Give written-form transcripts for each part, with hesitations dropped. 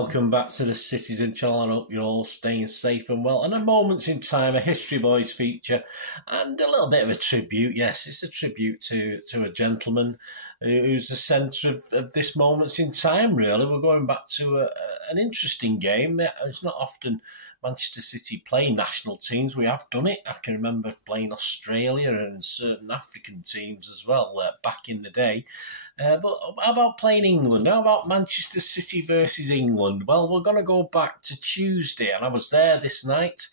welcome back to the Citizen channel. I hope you're all staying safe and well. And a Moments in Time, a History Boys feature, and a little bit of a tribute. Yes, it's a tribute to a gentleman who's the centre of this Moments in Time, really. We're going back to an interesting game. It's not often Manchester City play national teams. We have done it. I can remember playing Australia and certain African teams as well back in the day. But how about playing England? How about Manchester City versus England? Well, we're going to go back to Tuesday, and I was there this night.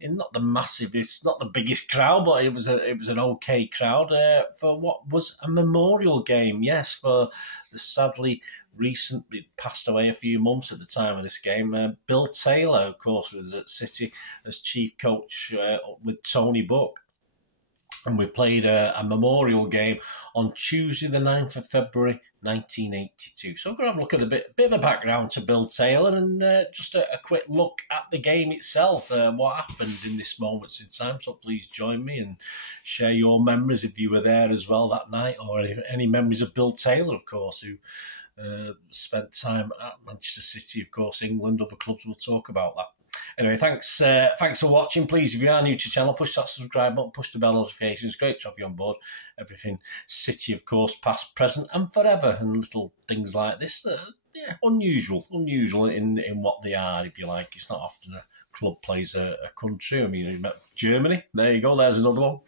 It's not the biggest crowd, but it was an okay crowd for what was a memorial game. Yes, for the sadly recently passed away a few months at the time of this game. Bill Taylor, of course, was at City as chief coach with Tony Buck. And we played a memorial game on Tuesday, the 9th of February, 1982. So I'm going to have a look at a bit of a background to Bill Taylor and just a quick look at the game itself, what happened in this Moments in Time. So please join me and share your memories if you were there as well that night, or any memories of Bill Taylor, of course, who spent time at Manchester City, of course, England, other clubs. We'll talk about that. Anyway, thanks for watching. Please, if you are new to the channel, push that subscribe button, push the bell notifications. Great to have you on board. Everything City, of course, past, present and forever, and little things like this that are unusual in what they are, if you like. It's not often a club plays a country. I mean, Germany, there you go, there's another one.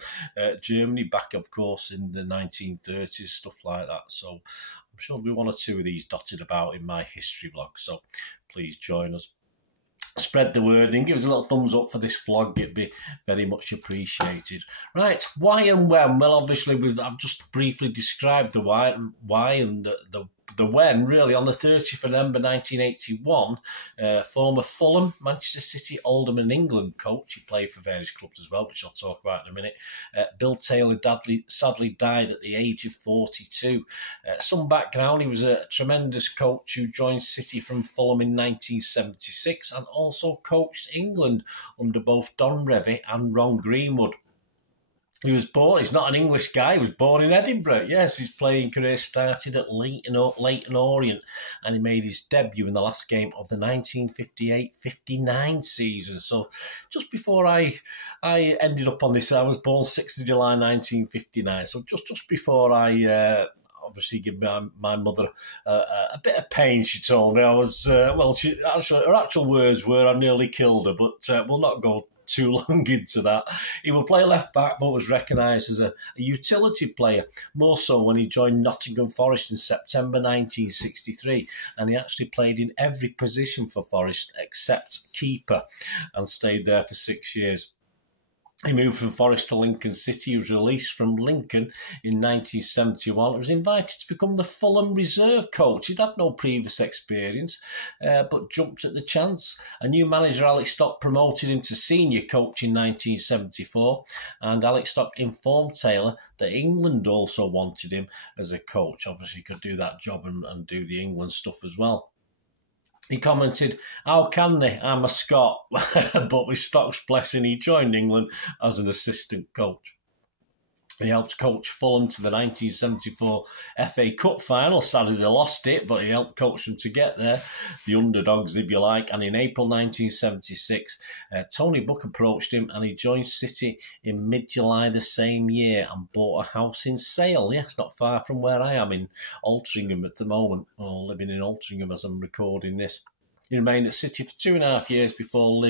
Germany back, of course, in the 1930s, stuff like that. So I'm sure there'll be one or two of these dotted about in my history vlog. So please join us. Spread the word and give us a little thumbs up for this vlog. It'd be very much appreciated. Right, why and when? Well, obviously, I've just briefly described the why and the when, really. On the 30th of November 1981, former Fulham, Manchester City, Oldham and England coach, he played for various clubs as well, which I'll talk about in a minute, Bill Taylor sadly died at the age of 42. Some background: he was a tremendous coach who joined City from Fulham in 1976 and also coached England under both Don Revie and Ron Greenwood. He was born, he's not an English guy, he was born in Edinburgh. Yes, his playing career started at Leyton Orient, and he made his debut in the last game of the 1958-59 season. So just before I ended up on this, I was born 6th of July 1959. So just before I obviously give my mother a bit of pain, she told me. I was, her actual words were, I nearly killed her, but we'll not go too long into that. He would play left back, but was recognised as a utility player, more so when he joined Nottingham Forest in September 1963, and he actually played in every position for Forest except keeper and stayed there for 6 years. He moved from Forest to Lincoln City. He was released from Lincoln in 1971. He was invited to become the Fulham reserve coach. He'd had no previous experience, but jumped at the chance. A new manager, Alex Stock, promoted him to senior coach in 1974, and Alex Stock informed Taylor that England also wanted him as a coach. Obviously, he could do that job and do the England stuff as well. He commented, "How can they? I'm a Scot." But with Stock's blessing, he joined England as an assistant coach. He helped coach Fulham to the 1974 FA Cup final. Sadly, they lost it, but he helped coach them to get there, the underdogs, if you like. And in April 1976, Tony Buck approached him, and he joined City in mid-July the same year and bought a house in Sale. Yes, not far from where I am in Altrincham at the moment, or living in Altrincham as I'm recording this. He remained at City for 2.5 years before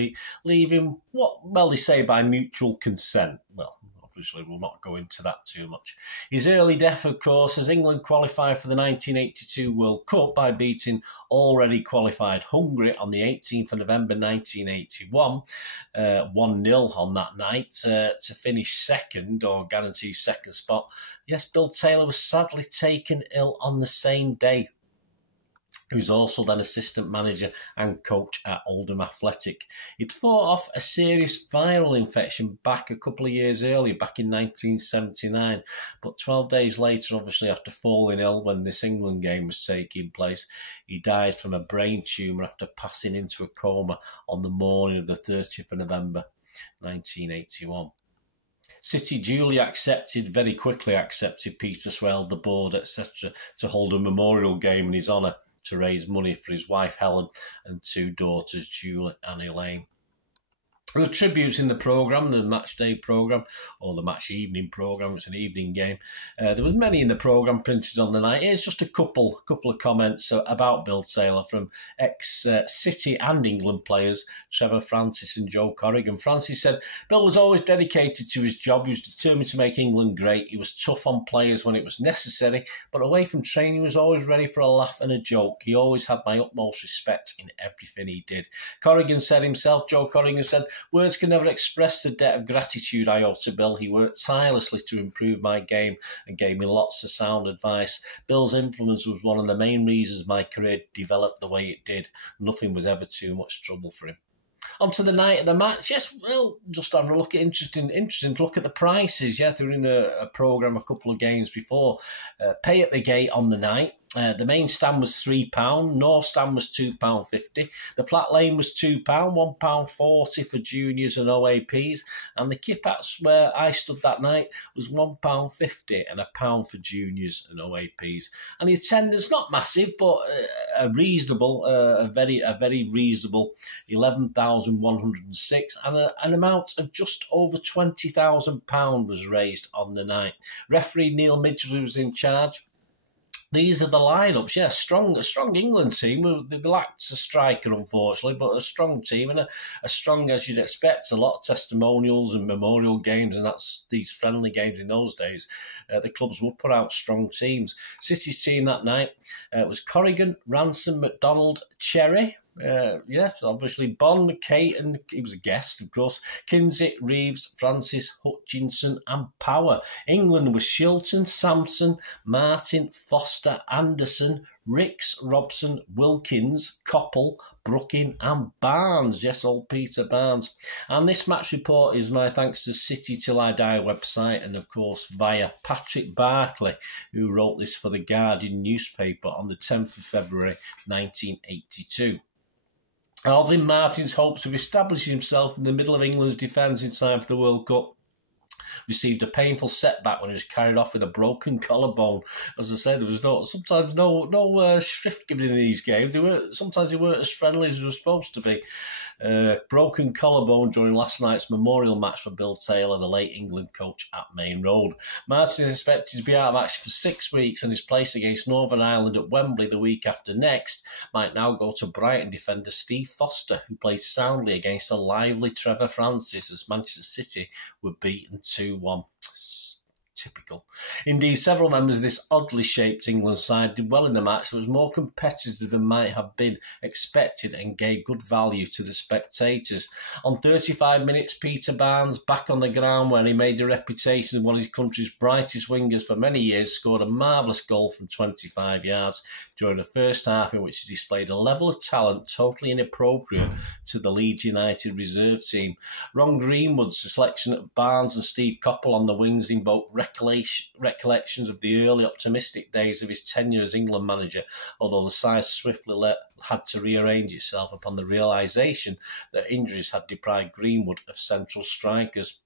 leaving, they say by mutual consent. Well, obviously, we'll not go into that too much. His early death, of course, as England qualified for the 1982 World Cup by beating already qualified Hungary on the 18th of November 1981, 1-0 on that night to finish second, or guarantee second spot. Yes, Bill Taylor was sadly taken ill on the same day. He was also then assistant manager and coach at Oldham Athletic. He'd fought off a serious viral infection back a couple of years earlier, back in 1979. But 12 days later, obviously after falling ill when this England game was taking place, he died from a brain tumour after passing into a coma on the morning of the 30th of November 1981. City duly very quickly accepted Peter Swale, the board, etc., to hold a memorial game in his honour to raise money for his wife Helen and 2 daughters, Julie and Elaine. There were tributes in the programme, the match day programme, or the match evening programme. It's an evening game. There was many in the programme printed on the night. Here's just a couple of comments about Bill Taylor from ex-City and England players, Trevor Francis and Joe Corrigan. Francis said, Bill was always dedicated to his job. He was determined to make England great. He was tough on players when it was necessary, but away from training, he was always ready for a laugh and a joke. He always had my utmost respect in everything he did. Corrigan said himself, Joe Corrigan said, words can never express the debt of gratitude I owe to Bill. He worked tirelessly to improve my game and gave me lots of sound advice. Bill's influence was one of the main reasons my career developed the way it did. Nothing was ever too much trouble for him. On to the night of the match. Yes, well, just having a look at interesting to look at the prices. Yeah, they were in a programme a couple of games before. Pay at the gate on the night. The main stand was £3, North stand was £2.50, the Platt Lane was £2, £1.40 for juniors and OAPs, and the Kippax where I stood that night was £1.50 and £1 for juniors and OAPs. And the attendance not massive, but a reasonable, a very reasonable 11,106, and an amount of just over £20,000 was raised on the night. Referee Neil Midgley was in charge. These are the lineups. Yeah, a strong England team. They lacked a striker, unfortunately, but a strong team and a strong, as you'd expect, a lot of testimonials and memorial games, and that's these friendly games in those days. The clubs would put out strong teams. City's team that night was Corrigan, Ransom, McDonald, Cherry. Yes, obviously Bond, Creighton, he was a guest, of course, Kinsey, Reeves, Francis, Hutchinson and Power. England was Shilton, Sampson, Martin, Foster, Anderson, Ricks, Robson, Wilkins, Coppell, Brooking and Barnes. Yes, old Peter Barnes. And this match report is my thanks to Citytilidie website and, of course, via Patrick Barclay, who wrote this for the Guardian newspaper on the 10th of February 1982. Alvin Martin's hopes of establishing himself in the middle of England's defence in time for the World Cup received a painful setback when he was carried off with a broken collarbone. As I said, there was sometimes no shrift given in these games. Sometimes they weren't as friendly as they were supposed to be. Broken collarbone during last night's memorial match for Bill Taylor, the late England coach at Main Road. Martin is expected to be out of action for 6 weeks, and his place against Northern Ireland at Wembley the week after next might now go to Brighton defender Steve Foster, who played soundly against a lively Trevor Francis as Manchester City were beaten 2-1. Typical. Indeed, several members of this oddly shaped England side did well in the match that was more competitive than might have been expected and gave good value to the spectators. On 35 minutes, Peter Barnes, back on the ground where he made a reputation as one of his country's brightest wingers for many years, scored a marvellous goal from 25 yards during the first half in which he displayed a level of talent totally inappropriate to the Leeds United reserve team. Ron Greenwood's selection of Barnes and Steve Coppell on the wings invoked recollections of the early optimistic days of his tenure as England manager, although the side swiftly had to rearrange itself upon the realisation that injuries had deprived Greenwood of central strikers.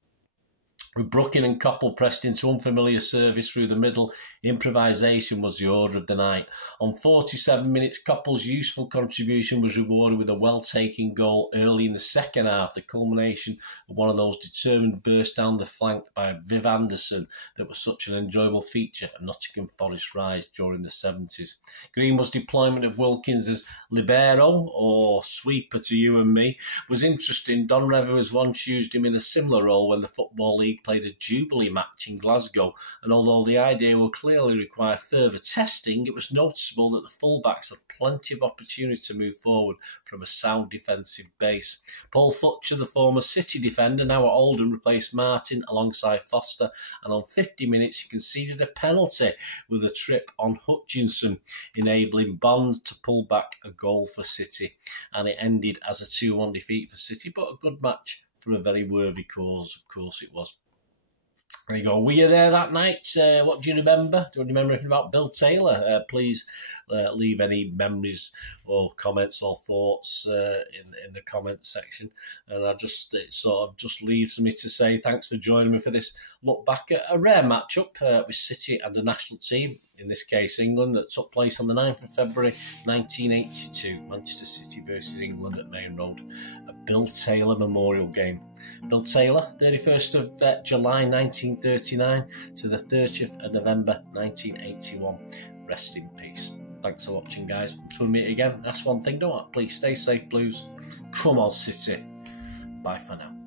With Brooking and Coppell pressed into unfamiliar service through the middle, improvisation was the order of the night. On 47 minutes, Coppell's useful contribution was rewarded with a well-taken goal early in the second half, the culmination of one of those determined bursts down the flank by Viv Anderson that was such an enjoyable feature of Nottingham Forest's rise during the 70s. Greenwood's deployment of Wilkins as libero, or sweeper to you and me, was interesting. Don Revers once used him in a similar role when the Football League played a Jubilee match in Glasgow, and although the idea will clearly require further testing, it was noticeable that the fullbacks had plenty of opportunity to move forward from a sound defensive base. Paul Futcher, the former City defender, now at Oldham, replaced Martin alongside Foster, and on 50 minutes he conceded a penalty with a trip on Hutchinson, enabling Bond to pull back a goal for City, and it ended as a 2-1 defeat for City, but a good match for a very worthy cause. Of course it was. There you go. Were you there that night? What do you remember? Do you remember anything about Bill Taylor? Please leave any memories or comments or thoughts in the comments section. And it sort of just leaves me to say thanks for joining me for this look back at a rare matchup with City and the national team, in this case England, that took place on the 9th of February 1982. Manchester City versus England at Main Road, a Bill Taylor memorial game. Bill Taylor, 31st of July 1939 to the 30th of November 1981. Rest in peace. Thanks for watching, guys. Until we meet again, that's one thing, don't I? Please stay safe, Blues. Come on, City. Bye for now.